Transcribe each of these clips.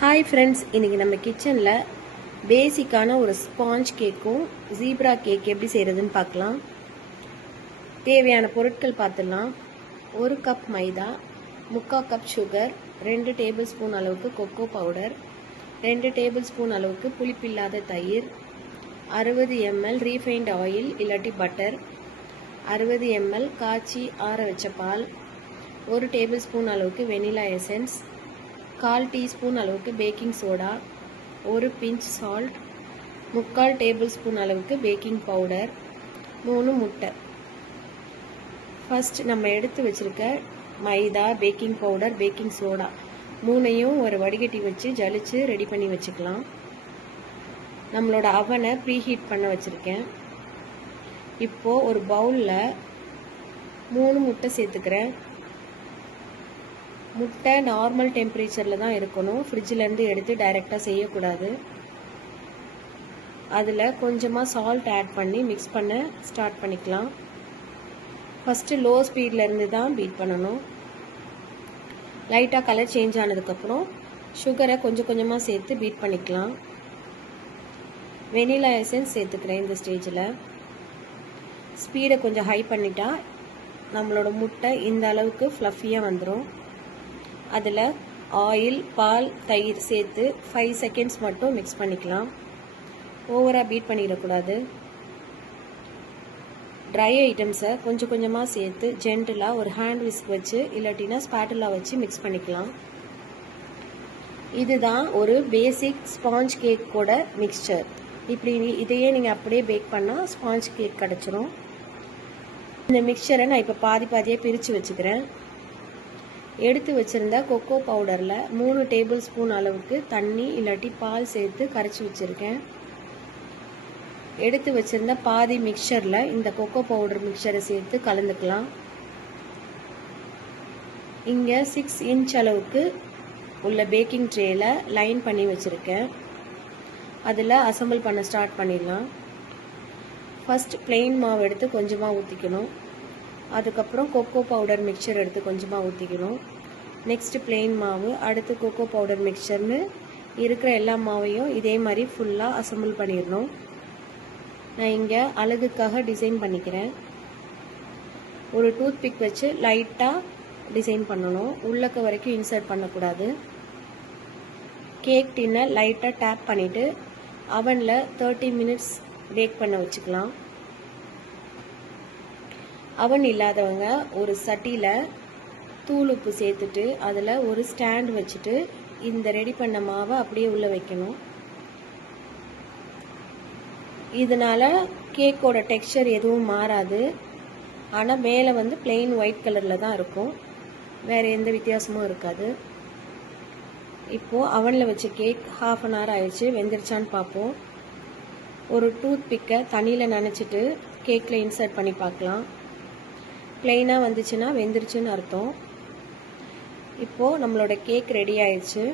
Hi friends, இன்றைக்கி நம்ம கிச்சனில் பேசிக்கான ஒரு ஸ்பாஞ்ச் கேக்கும் ஜீப்ரா கேக் எப்படி செய்கிறதுன்னு பார்க்கலாம். தேவையான பொருட்கள் பார்த்துடலாம். 1 கப் மைதா, 3/4 கப் சுகர், 2 டேபிள் ஸ்பூன் அளவுக்கு கொக்கோ பவுடர், 2 டேபிள் ஸ்பூன் அளவுக்கு புளிப்பில்லாத தயிர், 60 ml ரீஃபைண்ட் ஆயில் இல்லாட்டி பட்டர், 60 ml காய்ச்சி ஆற வச்ச பால், 1 டேபிள் ஸ்பூன் அளவுக்கு வெனிலா எசன்ஸ், 1/4 டீஸ்பூன் அளவுக்கு baking soda, 1 pinch salt, 3/4 tablespoon அளவுக்கு பேக்கிங் பவுடர், 3 முட்டை. ஃபர்ஸ்ட் நம்ம எடுத்து வச்சுருக்க maida, baking powder, baking soda மூணையும் ஒரு வடிகட்டி வச்சு ஜலிச்சு ரெடி பண்ணி வச்சுக்கலாம். நம்மளோட அவனை ப்ரீஹீட் பண்ண வச்சுருக்கேன். இப்போது ஒரு பவுலில் 3 முட்டை சேர்த்துக்கிறேன். முட்டை நார்மல் டெம்பரேச்சரில் தான் இருக்கணும், ஃப்ரிட்ஜிலேருந்து எடுத்து டைரெக்டாக செய்யக்கூடாது. அதில் கொஞ்சமாக சால்ட் ஆட் பண்ணி மிக்ஸ் பண்ண ஸ்டார்ட் பண்ணிக்கலாம். ஃபஸ்ட்டு லோ ஸ்பீட்லேருந்து தான் பீட் பண்ணணும். லைட்டாக கலர் சேஞ்ச் ஆனதுக்கப்புறம் சுகரை கொஞ்சம் கொஞ்சமாக சேர்த்து பீட் பண்ணிக்கலாம். வெனிலா எசன்ஸ் சேர்த்துக்கிறேன். இந்த ஸ்டேஜில் ஸ்பீடை கொஞ்சம் ஹை பண்ணிட்டா நம்மளோட முட்டை இந்த அளவுக்கு ஃப்ளஃபியாக வந்துடும். அதில் ஆயில், பால், தயிர் சேர்த்து 5 செகண்ட்ஸ் மட்டும் மிக்ஸ் பண்ணிக்கலாம். ஓவராக பீட் பண்ணிடக்கூடாது. ட்ரை ஐட்டம்ஸை கொஞ்சம் கொஞ்சமாக சேர்த்து ஜென்டிலாக ஒரு ஹேண்ட் விஸ்க் வச்சு இல்லாட்டினா ஸ்பேட்டுலா வச்சு மிக்ஸ் பண்ணிக்கலாம். இதுதான் ஒரு பேசிக் ஸ்பாஞ்ச் கேக்கோட மிக்சர். இப்படி இதையே நீங்கள் அப்படியே பேக் பண்ணால் ஸ்பாஞ்ச் கேக் கிடச்சிரும். இந்த மிக்சரை நான் இப்போ பாதியாக பிரித்து வச்சுக்கிறேன். எடுத்து வச்சுருந்த கொக்கோ பவுடரில் 3 டேபிள் ஸ்பூன் அளவுக்கு தண்ணி இல்லாட்டி பால் சேர்த்து கரைச்சி வச்சுருக்கேன். எடுத்து வச்சுருந்த பாதி மிக்சரில் இந்த கொக்கோ பவுடர் மிக்சரை சேர்த்து கலந்துக்கலாம். இங்கே 6 இன்ச் அளவுக்கு உள்ள பேக்கிங் ட்ரேயில் லைன் பண்ணி வச்சுருக்கேன். அதில் அசம்பிள் பண்ண ஸ்டார்ட் பண்ணிடலாம். ஃபஸ்ட் பிளெயின் மாவு எடுத்து கொஞ்சமாக ஊற்றிக்கணும். அதுக்கப்புறம் கொக்கோ பவுடர் மிக்சர் எடுத்து கொஞ்சமாக ஊற்றிக்கணும். நெக்ஸ்ட்டு பிளெயின் மாவு, அடுத்து கொக்கோ பவுடர் மிக்சர்னு இருக்கிற எல்லா மாவையும் இதே மாதிரி ஃபுல்லாக அசம்பிள் பண்ணிடணும். நான் இங்கே அழகுக்காக டிசைன் பண்ணிக்கிறேன். ஒரு டூத் பிக் வச்சு லைட்டாக டிசைன் பண்ணணும். உள்ளக்க வரைக்கும் இன்சர்ட் பண்ணக்கூடாது. கேக் டின்னை லைட்டாக டேப் பண்ணிவிட்டு அவனில் 30 மினிட்ஸ் பேக் பண்ண வச்சுக்கலாம். அவன் இல்லாதவங்க ஒரு சட்டியில் தூள் உப்பு சேர்த்துட்டு அதில் ஒரு ஸ்டாண்ட் வச்சுட்டு இந்த ரெடி பண்ண மாவை அப்படியே உள்ளே வைக்கணும். இதனால் கேக்கோட டெக்ஸ்சர் எதுவும் மாறாது. ஆனால் மேலே வந்து பிளெயின் ஒயிட் கலரில் தான் இருக்கும், வேறு எந்த வித்தியாசமும் இருக்காது. இப்போது அவனில் வச்ச கேக் 1/2 hour ஆயிடுச்சு. வெந்துருச்சான்னு பார்ப்போம். ஒரு டூத் பிக்கை தண்ணியில் நனைச்சிட்டு கேக்கில் இன்சர்ட் பண்ணி பார்க்கலாம். பிளெயினாக வந்துச்சுன்னா வெந்துருச்சுன்னு அர்த்தம். இப்போது நம்மளோட கேக் ரெடி ஆயிடுச்சு.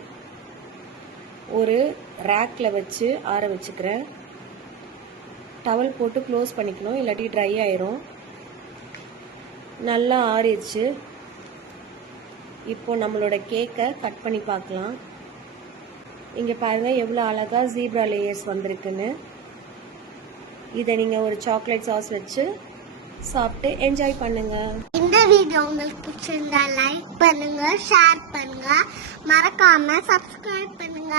ஒரு ரேக்கில் வச்சு ஆற வச்சுக்கிறேன். டவல் போட்டு க்ளோஸ் பண்ணிக்கணும், இல்லாட்டி ட்ரை ஆயிரும். நல்லா ஆறிடுச்சு. இப்போது நம்மளோட கேக்கை கட் பண்ணி பார்க்கலாம். இங்கே பாருங்கள் எவ்வளோ அழகாக ஜீப்ரா லேயர்ஸ் வந்திருக்குன்னு. இதை நீங்கள் ஒரு சாக்லேட் சாஸ் வச்சு சாப்பிட்டு என்ஜாய் பண்ணுங்க. இந்த வீடியோ உங்களுக்கு பிடிச்சிருந்தா லைக் பண்ணுங்க, ஷேர் பண்ணுங்க, மறக்காம சப்ஸ்கிரைப் பண்ணுங்க.